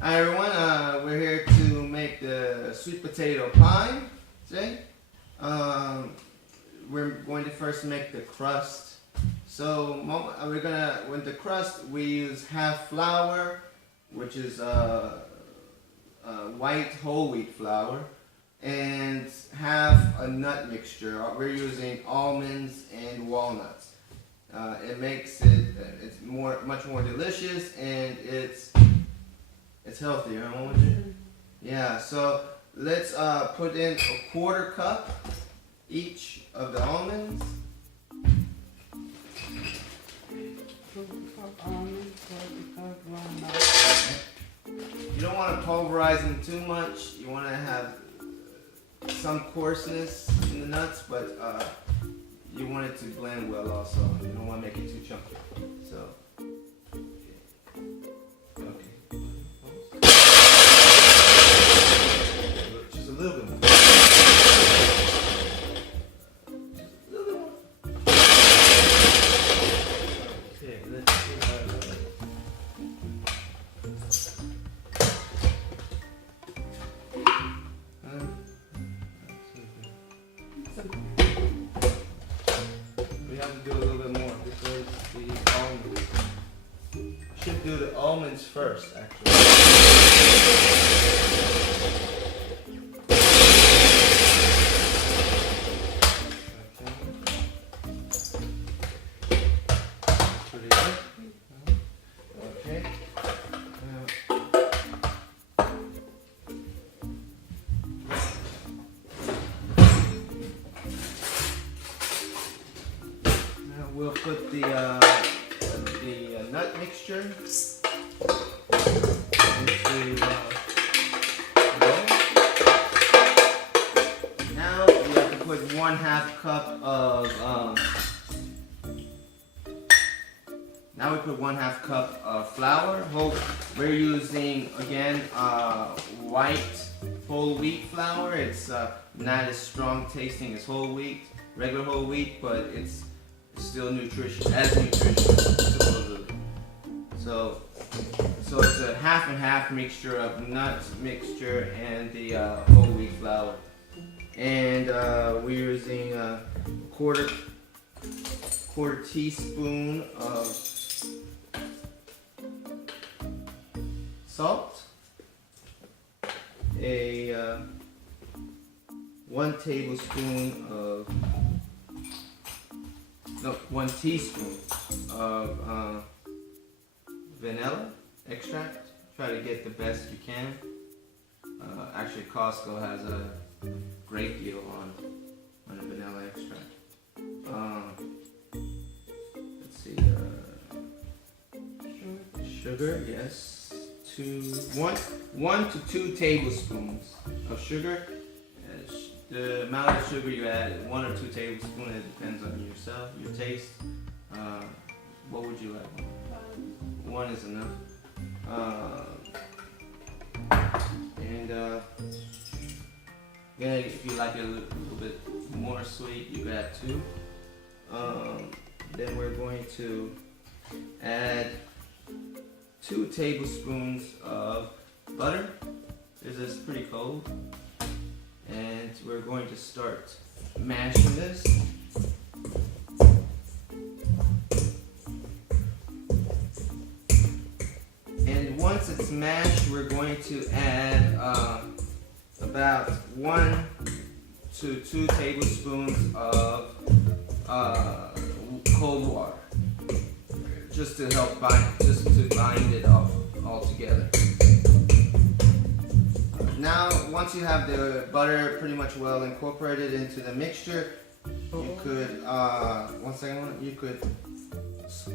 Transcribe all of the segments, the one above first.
Hi everyone, we're here to make the sweet potato pie today. We're going to first make the crust. So with the crust we use half flour, which is white whole wheat flour, and half a nut mixture. We're using almonds and walnuts. It makes it's much more delicious, and it's healthier, huh, won't it? Yeah, so let's put in a quarter cup each of the almonds. You don't want to pulverize them too much. You want to have some coarseness in the nuts, but you want it to blend well also. You don't want to make it too chunky. So, okay. Just a little bit more. Just a little bit more. Okay, let's see how it goes. We have to do a little bit more because the almonds. Should do the almonds first, actually. Pretty good. Okay. We'll put the nut mixture into bowl. Now we have to put 1/2 cup of now we put 1/2 cup of flour. We're using again white whole wheat flour. It's not as strong tasting as whole wheat, regular whole wheat, but it's still nutritious, supposedly. So it's a half and half mixture of nut mixture and the whole wheat flour. And we're using a quarter teaspoon of salt, 1 teaspoon of vanilla extract. Try to get the best you can. Actually, Costco has a great deal on the vanilla extract. Let's see. Sugar, yes. 1 to 2 tablespoons of sugar. The amount of sugar you add, 1 or 2 tablespoons, it depends on yourself, your taste. What would you like? 1 is enough. If you like it a little bit more sweet, you add 2. Then we're going to add 2 tablespoons of butter. This is pretty cold. And we're going to start mashing this. And once it's mashed, we're going to add about 1 to 2 tablespoons of cold water, just to help bind it all together. Now, once you have the butter pretty much well incorporated into the mixture, you could, you could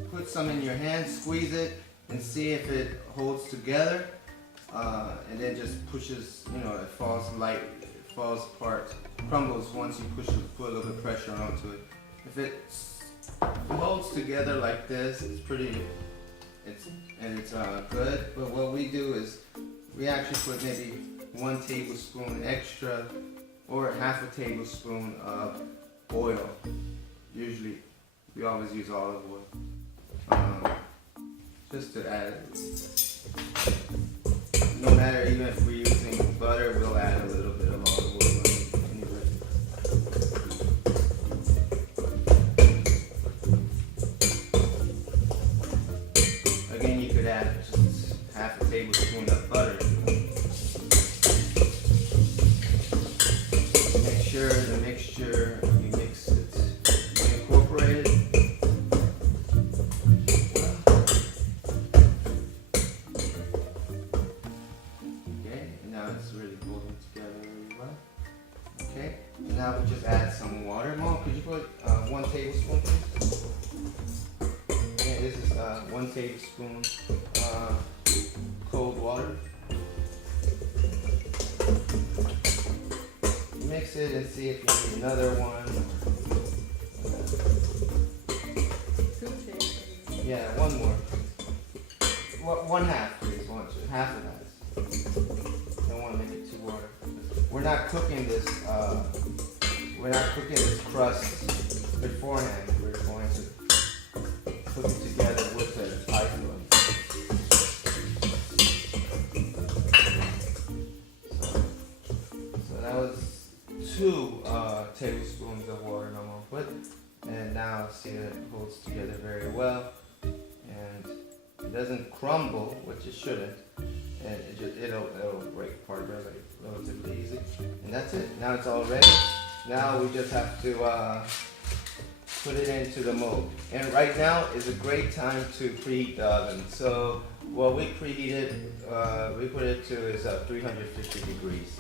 put some in your hand, squeeze it, and see if it holds together, and then just pushes, it falls apart, crumbles once you put a little bit of pressure onto it. If it holds together like this, it's good. But what we do is we actually put maybe 1 tablespoon extra, or 1/2 tablespoon of oil. Usually, we always use olive oil, just to add no matter, even if we're using butter, we'll add a little bit of olive oil anyway. Again, you could add just half a tablespoon of butter. Make sure the mixture, you mix it, you incorporate it. It's really holding together really well. Okay, and now we just add some water. Mom, could you put 1 tablespoon? Yeah, this is 1 tablespoon cold water. Mix it and see if you need another one. Yeah, 1 more. 1/2, please. Half of that. Don't want to make it too watery. We're not cooking this. Crust beforehand. We're going to cook it together with the pie filling. So that was 2 tablespoons of water I'm gonna put, and now see that it holds together very well, and it doesn't crumble, which it shouldn't. And it'll break apart relatively easy. And that's it. Now it's all ready. Now we just have to put it into the mold. And right now is a great time to preheat the oven. So what we preheated, we put it to is 350 degrees.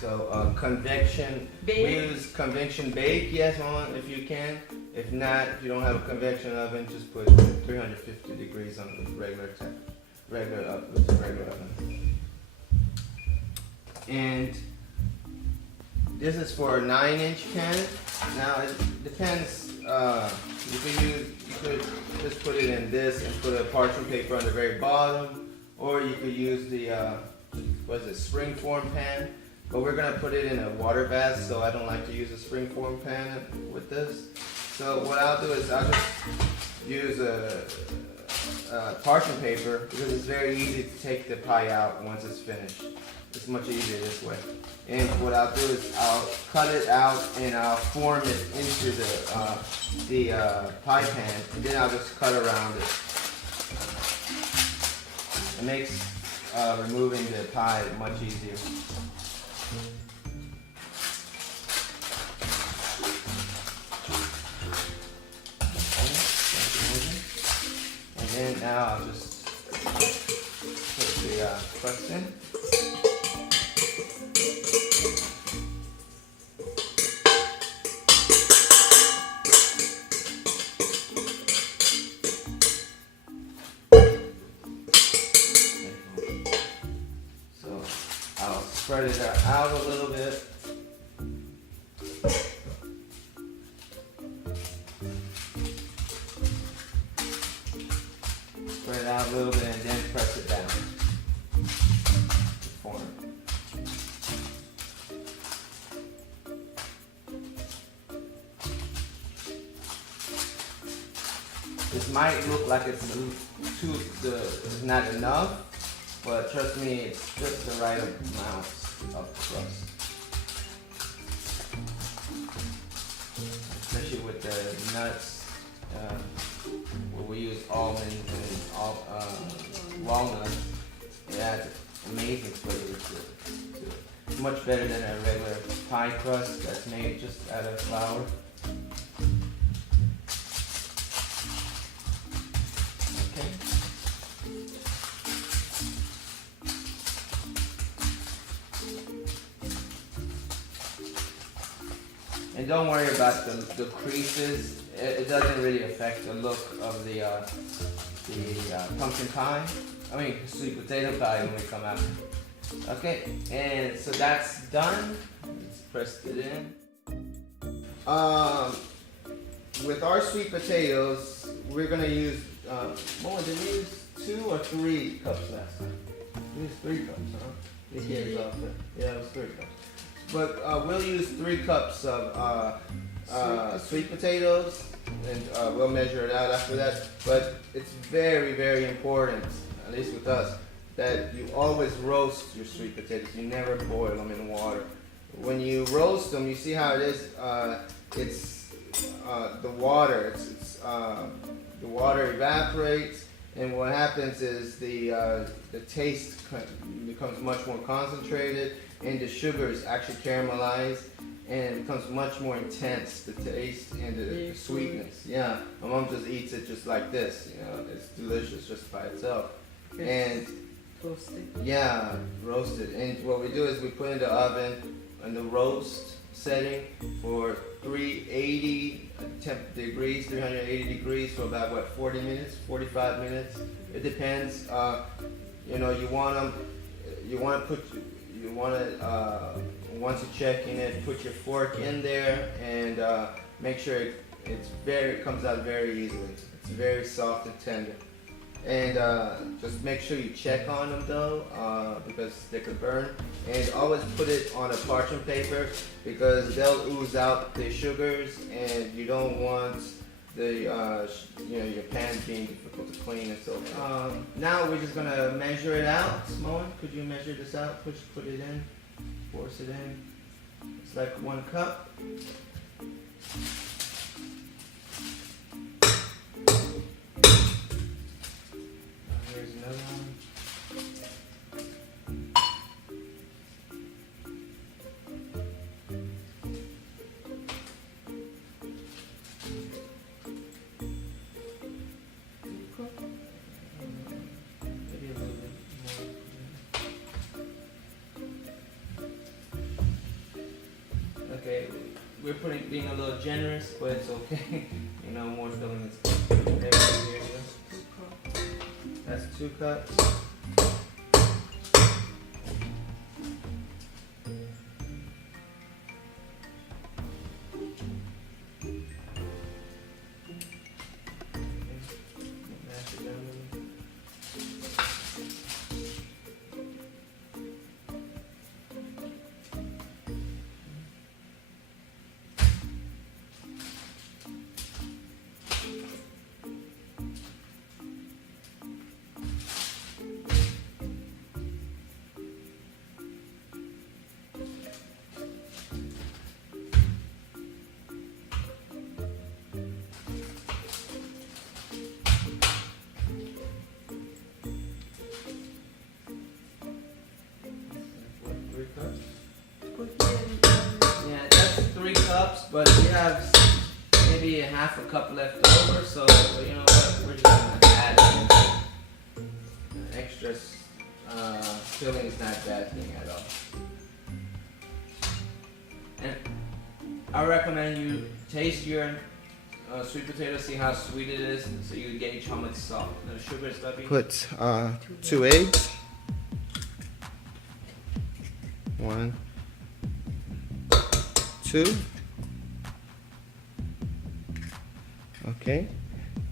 So convection, we use convection bake, yes, on if you can. If not, if you don't have a convection oven, just put 350 degrees on the regular temperature. Regular oven. And this is for a 9-inch can. Now it depends. You could just put it in this and put a parchment paper on the very bottom, or you could use the springform pan. But we're gonna put it in a water bath, so I don't like to use a springform pan with this. So what I'll do is I'll just use a parchment paper, because it's very easy to take the pie out once it's finished. It's much easier this way. And what I'll do is I'll cut it out and I'll form it into the pie pan, and then I'll just cut around it. It makes removing the pie much easier. And now I'll just put the crust in. So I'll spread it out a little bit. Spread it out a little bit and then press it down. Form. This might look like it's not enough, but trust me, it's just the right amount of crust. Especially with the nuts. Where we use almonds and walnuts, it adds amazing flavor to it. It's much better than a regular pie crust that's made just out of flour. Okay. And don't worry about the creases. It doesn't really affect the look of the pumpkin pie. I mean, sweet potato pie when we come out. Okay, and so that's done. Let's press it in. With our sweet potatoes, we're gonna use. Did we use 2 or 3 cups last time? We used 3 cups, huh? Yeah, it was 3 cups. But we'll use 3 cups of sweet potatoes, and we'll measure it out after that. But it's very, very important, at least with us, that you always roast your sweet potatoes. You never boil them in water. When you roast them, you see how it is. It's the water. The water evaporates, and what happens is the taste becomes much more concentrated, and the sugars actually caramelize, and it becomes much more intense, the taste and the sweetness. Yeah, my mom just eats it just like this. You know, it's delicious just by itself. And Toasted. yeah, roasted. And what we do is we put in the oven in the roast setting for 380 degrees, 380 degrees for about what, 40 minutes, 45 minutes. It depends. You know, you want to once you check in it, put your fork in there and make sure it comes out very easily. It's very soft and tender. And just make sure you check on them though, because they could burn. And always put it on a parchment paper because they'll ooze out the sugars, and you don't want your pan being difficult to clean and so forth. Now we're just gonna measure it out. Simone, could you measure this out? Put it in, force it in. It's like 1 cup. Here's another one. Maybe a little bit more. Okay, we're being a little generous, but it's okay. You know, more filling is good. There we go. That's 2 cups. Mash it down. Yeah, that's 3 cups, but we have maybe half a cup left over, so you know what, we're just gonna add in. Extra filling is not a bad thing at all. And I recommend you taste your sweet potato, see how sweet it is, so you gauge how much salt. The sugar is stuffy. Put 2 eggs. 1, 2. Okay,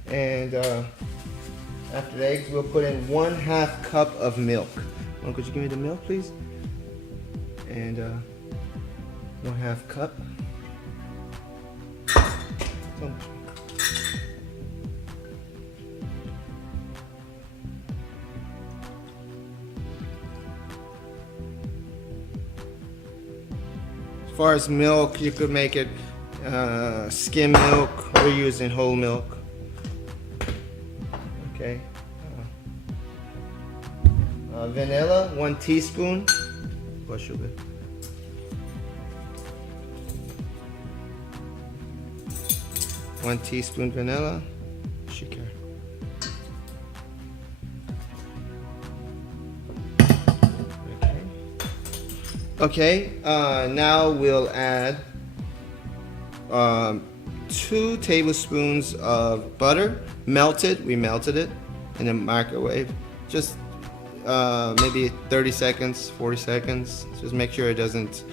and after the eggs, we'll put in 1/2 cup of milk. Oh, could you give me the milk, please? And 1/2 cup. Oh. As far as milk, you could make it skim milk. We're using whole milk. Okay. Vanilla, 1 teaspoon. What sugar? 1 teaspoon vanilla. Sugar. Okay, now we'll add 2 tablespoons of butter, melted. We melted it in the microwave. Just maybe 30 seconds, 40 seconds. Just make sure it doesn't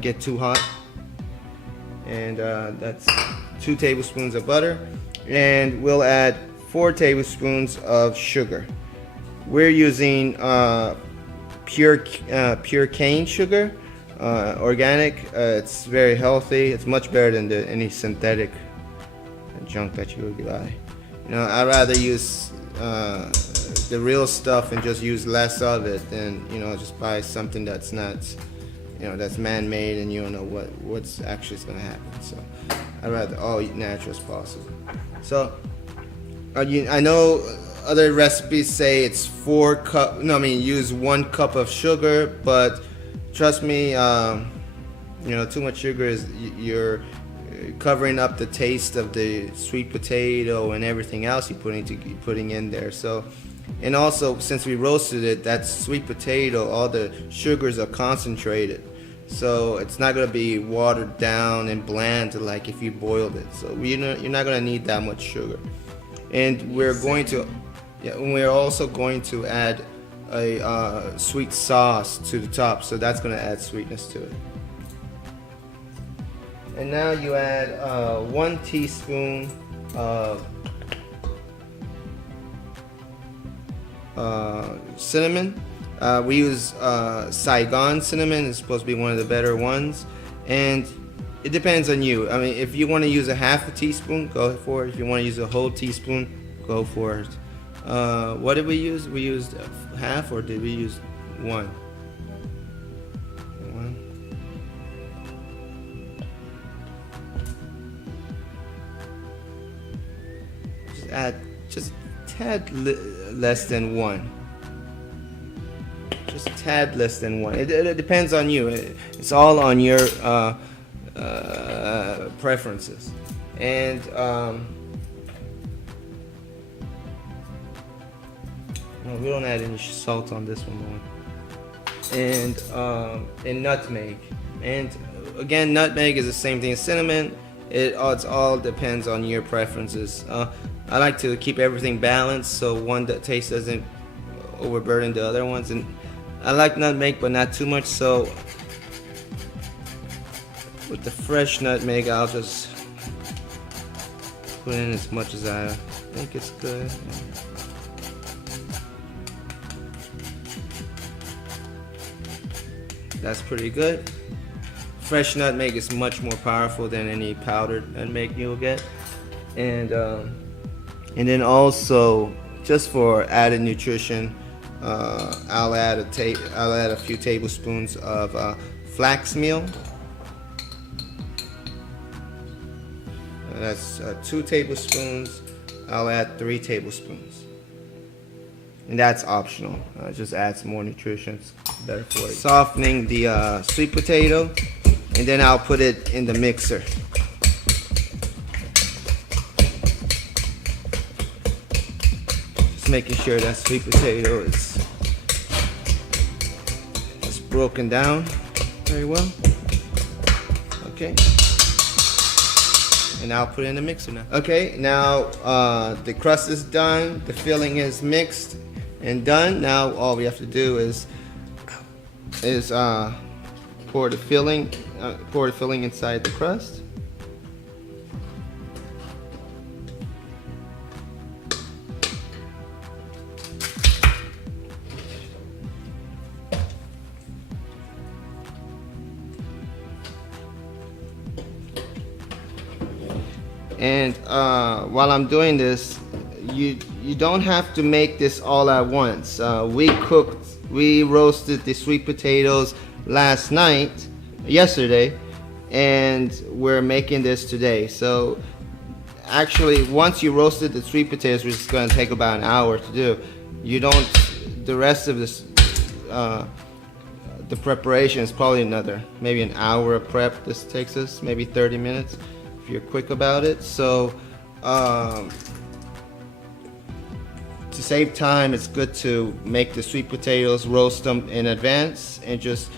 get too hot. And that's 2 tablespoons of butter. And we'll add 4 tablespoons of sugar. We're using pure cane sugar, organic. It's very healthy. It's much better than any synthetic junk that you would buy. You know, I'd rather use the real stuff and just use less of it than, you know, just buy something that's not, you know, that's man-made and you don't know what's actually going to happen. So I'd rather all eat natural as possible. So I know other recipes say it's use 1 cup of sugar, but trust me, you know, too much sugar is you're covering up the taste of the sweet potato and everything else you're putting in there. So, and also since we roasted it, that sweet potato, all the sugars are concentrated, so it's not going to be watered down and bland like if you boiled it. So you're not going to need that much sugar. And we're also going to add a sweet sauce to the top, so that's going to add sweetness to it. And now you add 1 teaspoon of cinnamon. We use Saigon cinnamon. It's supposed to be one of the better ones, and it depends on you. I mean, if you want to use a half a teaspoon, go for it. If you want to use a whole teaspoon, go for it. What did we use? We used half, or did we use 1? Add just a tad less than 1. Just a tad less than 1. It depends on you. It's all on your preferences. And no, we don't add any salt on this one. And nutmeg. And again, nutmeg is the same thing as cinnamon. It all depends on your preferences. I like to keep everything balanced, so one that taste doesn't overburden the other ones. And I like nutmeg, but not too much. So with the fresh nutmeg, I'll just put in as much as I think it's good. That's pretty good. Fresh nutmeg is much more powerful than any powdered nutmeg you'll get. And then also, just for added nutrition, I'll add a few tablespoons of flax meal. That's 2 tablespoons. I'll add 3 tablespoons. And that's optional. Just adds more nutrition. It's better for it. Softening the sweet potato, and then I'll put it in the mixer. Just making sure that sweet potato is broken down very well. Okay. And I'll put it in the mixer now. Okay, now the crust is done, the filling is mixed and done. Now all we have to do is pour the filling inside the crust. And while I'm doing this, you don't have to make this all at once. We roasted the sweet potatoes yesterday, and we're making this today. So actually, once you roasted the sweet potatoes, which is going to take about an hour to do, the rest of this, the preparation is probably maybe an hour of prep. This takes us maybe 30 minutes. You're quick about it. So to save time, it's good to make the sweet potatoes, roast them in advance, and just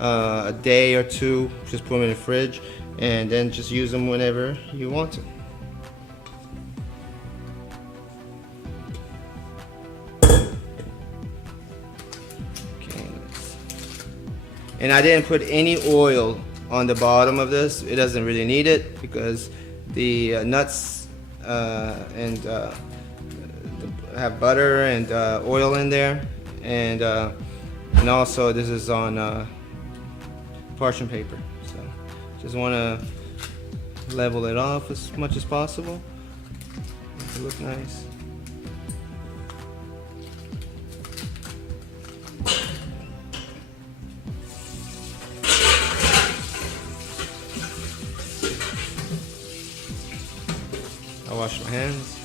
a day or two, just put them in the fridge, and then just use them whenever you want to. Okay. And I didn't put any oil on the bottom of this. It doesn't really need it because the nuts have butter and oil in there, and also this is on parchment paper. So just want to level it off as much as possible. Make it look nice. wash my hands.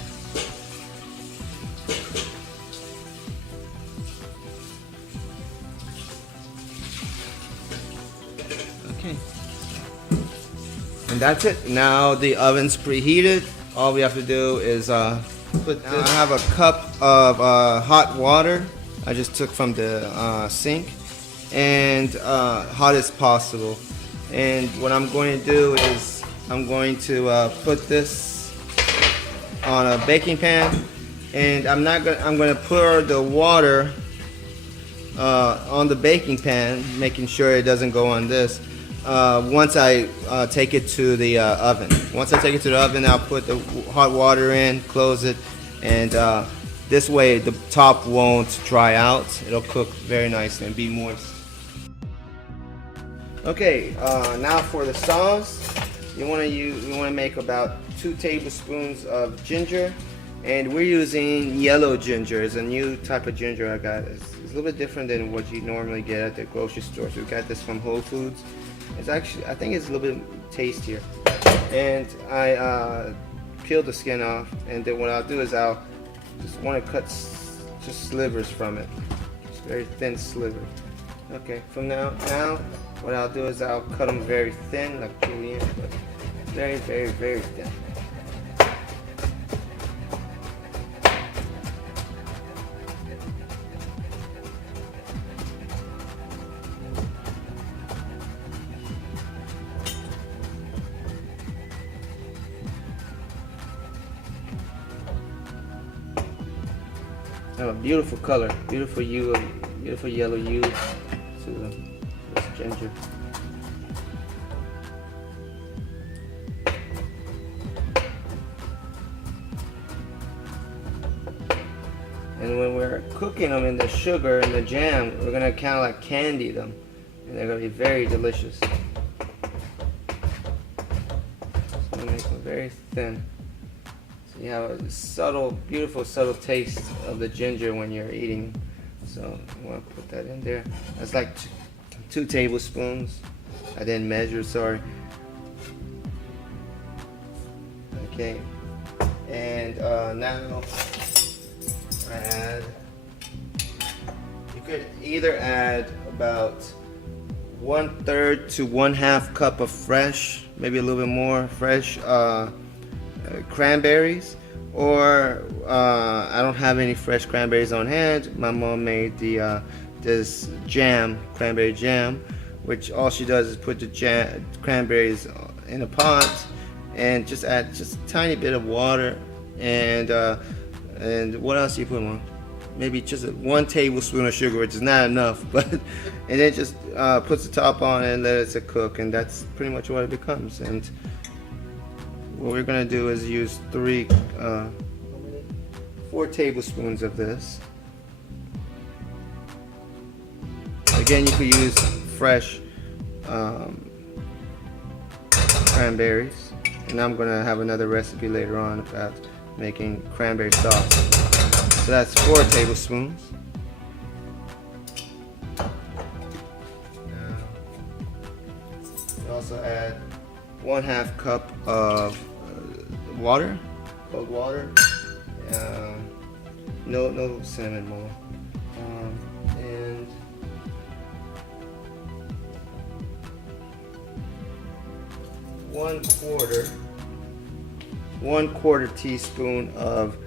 Okay. And that's it. Now the oven's preheated. All we have to do is put this. I have a cup of hot water. I just took from the sink, and hot as possible. And what I'm going to do is I'm going to put this on a baking pan, and I'm going to pour the water on the baking pan, making sure it doesn't go on this. Once I take it to the oven. Once I take it to the oven, I'll put the hot water in, close it, and this way the top won't dry out. It'll cook very nicely and be moist. Okay, now for the sauce, you want to make about 2 tablespoons of ginger, and we're using yellow ginger. It's a new type of ginger I got. It's a little bit different than what you normally get at the grocery store. So we got this from Whole Foods. It's actually, I think it's a little bit tastier. And I peel the skin off, and then what I'll do is I'll just want to cut just slivers from it, just very thin slivers. Okay, from now what I'll do is I'll cut them very thin, like julienne, but very, very, very thin. Have a beautiful color, beautiful yellow hue to this ginger. And when we're cooking them in the sugar and the jam, we're gonna kind of like candy them, and they're gonna be very delicious. So we make them very thin. So you have a subtle, beautiful, subtle taste of the ginger when you're eating. So I want to put that in there. That's like 2 tablespoons. I didn't measure, sorry. Okay, and now add. You could either add about 1/3 to 1/2 cup of fresh, maybe a little bit more fresh cranberries, or I don't have any fresh cranberries on hand. My mom made the this jam, cranberry jam, which all she does is put the cranberries in a pot and just add just a tiny bit of water, and what else do you put on? Maybe just 1 tablespoon of sugar, which is not enough, but and then just puts the top on and let it cook, and that's pretty much what it becomes. And what we're gonna do is use 4 tablespoons of this. Again, you could use fresh cranberries, and I'm gonna have another recipe later on about making cranberry sauce. So that's 4 tablespoons. Now, we also add 1/2 cup of water, cold water. No cinnamon roll. And one quarter teaspoon of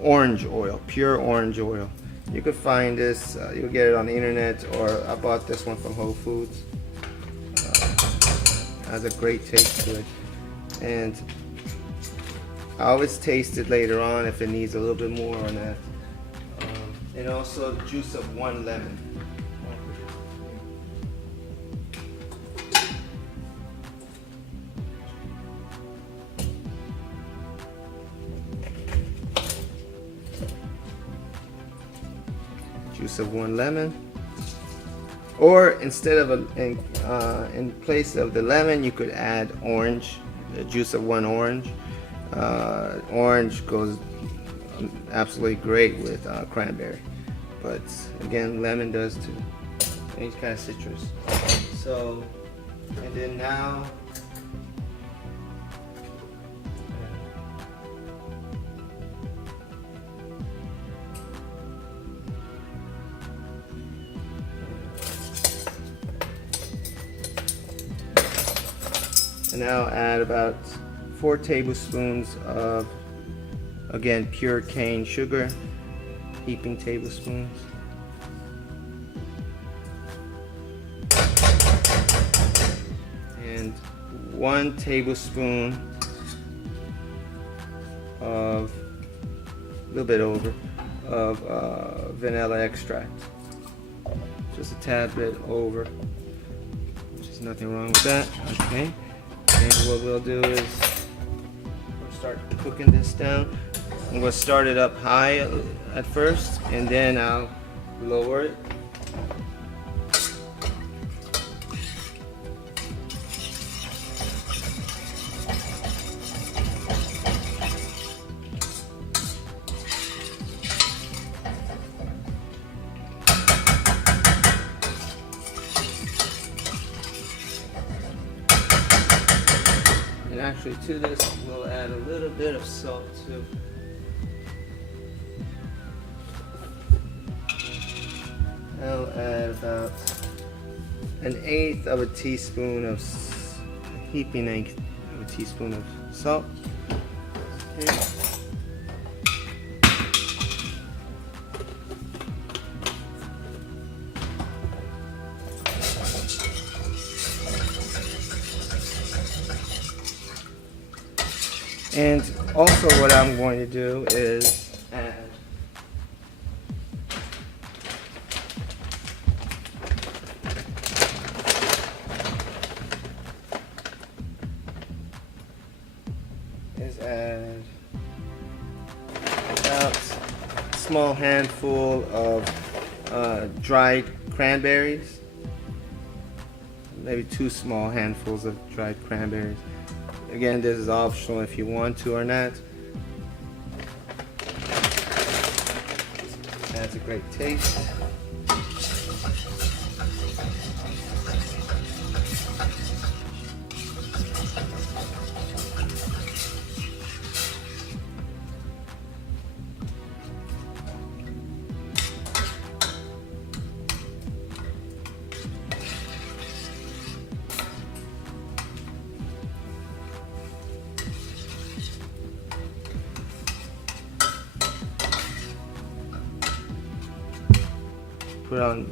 orange oil, pure orange oil. You could find this, you'll get it on the internet, or I bought this one from Whole Foods. Has a great taste to it, and I always taste it later on if it needs a little bit more on that. And also the juice of 1 lemon. Juice of 1 lemon. Or instead of in place of the lemon, you could add orange, the juice of 1 orange. Orange goes absolutely great with cranberry, but again, lemon does too. Any kind of citrus. So, and then now And I'll add about 4 tablespoons of, again, pure cane sugar, heaping tablespoons. And 1 tablespoon of, a little bit over, of vanilla extract. Just a tad bit over, which is nothing wrong with that. Okay. And what we'll do is we'll start cooking this down. I'm going to start it up high at first, and then I'll lower it. And actually to this, we'll add a little bit of salt too. I'll add about 1/8 of a teaspoon of, heaping of a teaspoon of salt. Okay. And also what I'm going to do is add about a small handful of dried cranberries. Maybe 2 small handfuls of dried cranberries. Again, this is optional if you want to or not. Adds a great taste. Put on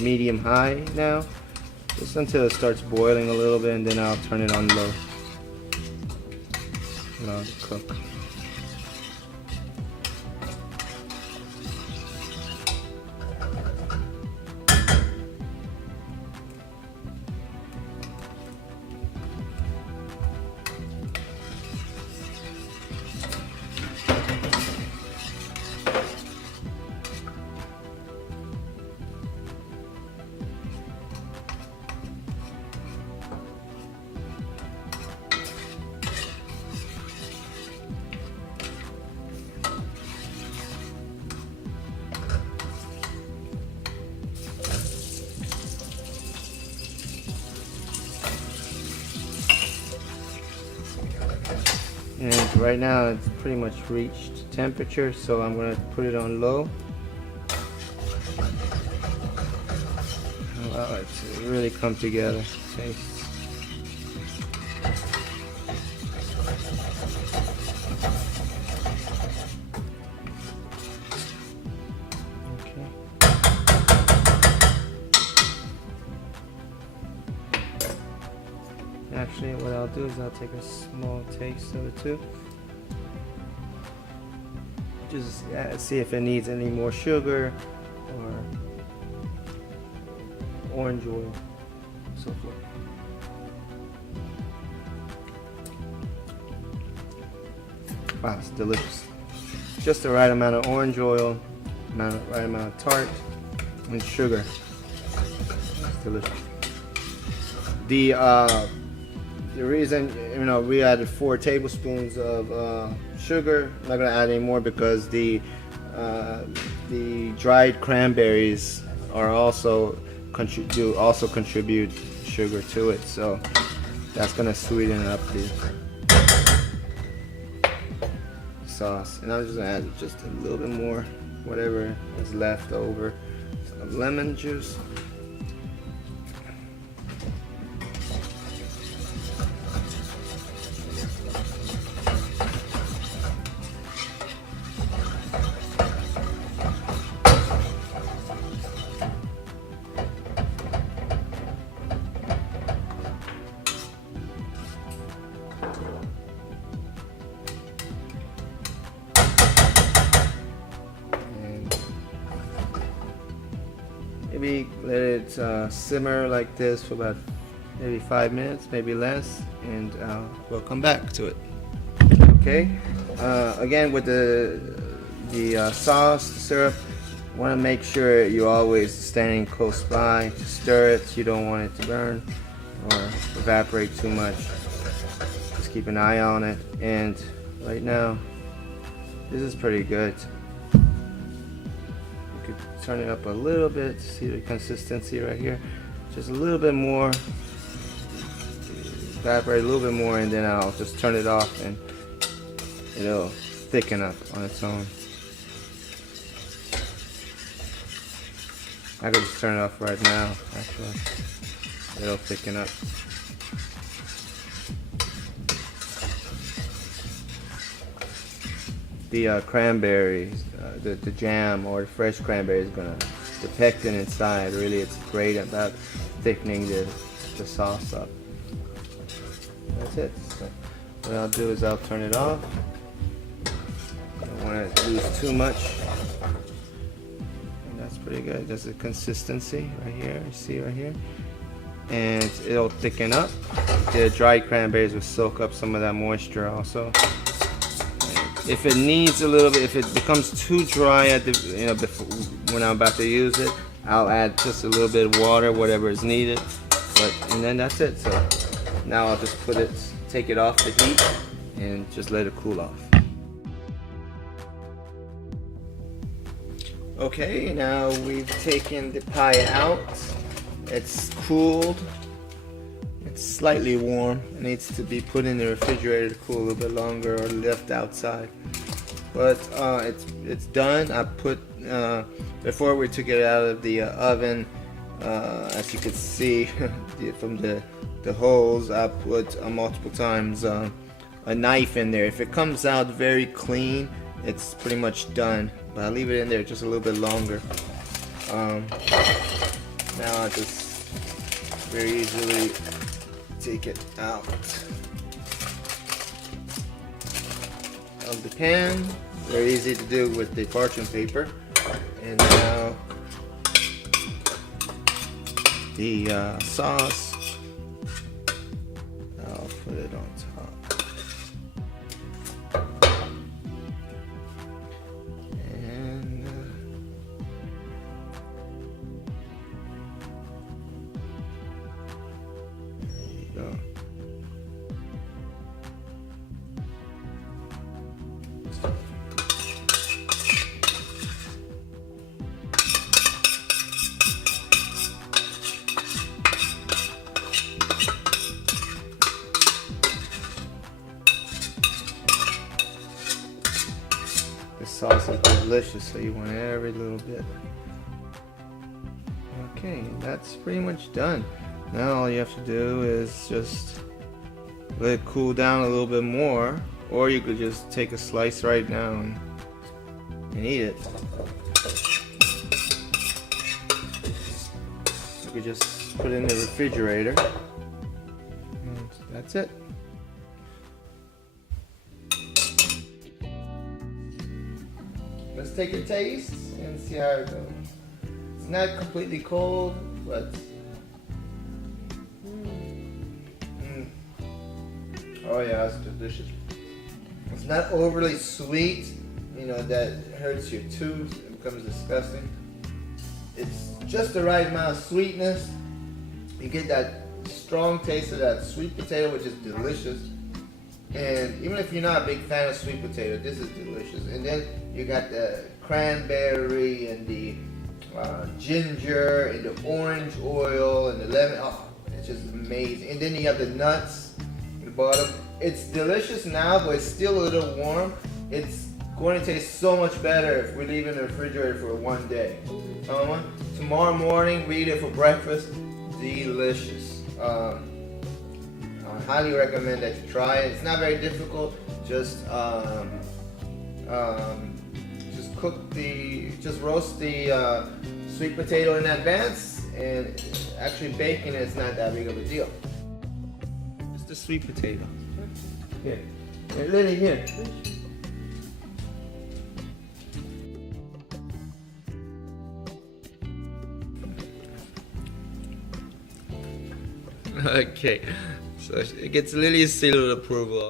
medium high now, just until it starts boiling a little bit, and then I'll turn it on low. Allow it to cook. And right now it's pretty much reached temperature, so I'm going to put it on low. Allow it to really come together. Taste. Actually, what I'll do is I'll take a small taste of it too. Just see if it needs any more sugar or orange oil, so forth. Wow, it's delicious. Just the right amount of orange oil, right amount of tart, and sugar. It's delicious. The reason, we added 4 tablespoons of sugar. I'm not gonna add any more because the dried cranberries are also contribute sugar to it, so that's gonna sweeten up the sauce. And I'm just gonna add just a little bit more, whatever is left over, some lemon juice. maybe let it simmer like this for about maybe 5 minutes, maybe less, and we'll come back to it. Okay. Again, with the sauce, the syrup, want to make sure you're always standing close by to stir it. You don't want it to burn or evaporate too much. Just keep an eye on it. And right now, this is pretty good. You could turn it up a little bit to see the consistency right here. Just a little bit more. Evaporate a little bit more, and then I'll just turn it off and it'll thicken up on its own. I could just turn it off right now, actually. It'll thicken up. The cranberry, the jam or the fresh cranberry is gonna, the pectin inside, really it's great about thickening the sauce up. That's it. So what I'll do is I'll turn it off. I don't want to lose too much. And that's pretty good. There's a consistency right here. You see right here? And it'll thicken up. The dried cranberries will soak up some of that moisture also. And if it needs a little bit, if it becomes too dry at the, before, when I'm about to use it, I'll add just a little bit of water, whatever is needed. And then that's it. So now I'll just take it off the heat and just let it cool off. Okay, now we've taken the pie out. It's cooled. It's slightly warm. It needs to be put in the refrigerator to cool a little bit longer or left outside. But it's done. I put, before we took it out of the oven, as you can see from the holes, I put multiple times a knife in there. If it comes out very clean, it's pretty much done. But I leave it in there just a little bit longer. Now I just very easily take it out of the pan. Very easy to do with the parchment paper. And now the sauce, I'll put it on top. And there you go. This sauce is delicious, so you want every little bit. Okay, that's pretty much done. Now all you have to do is just let it cool down a little bit more, or you could just take a slice right now and eat it. You could just put it in the refrigerator, and that's it. Let's take a taste and see how it goes. It's not completely cold, but oh yeah, it's delicious. It's not overly sweet, that hurts your tooth. It becomes disgusting. It's just the right amount of sweetness. You get that strong taste of that sweet potato, which is delicious. And even if you're not a big fan of sweet potato, this is delicious. And then you got the cranberry and the ginger and the orange oil and the lemon. Oh, it's just amazing. And then you have the nuts at the bottom. It's delicious now, but it's still a little warm. It's going to taste so much better if we leave it in the refrigerator for one day. Tomorrow morning, we eat it for breakfast. Delicious. I highly recommend that you try it. It's not very difficult. Just roast the sweet potato in advance, and actually baking it's not that big of a deal. Just the sweet potato. Here, Lily, here. Okay, so it gets Lily's seal of approval.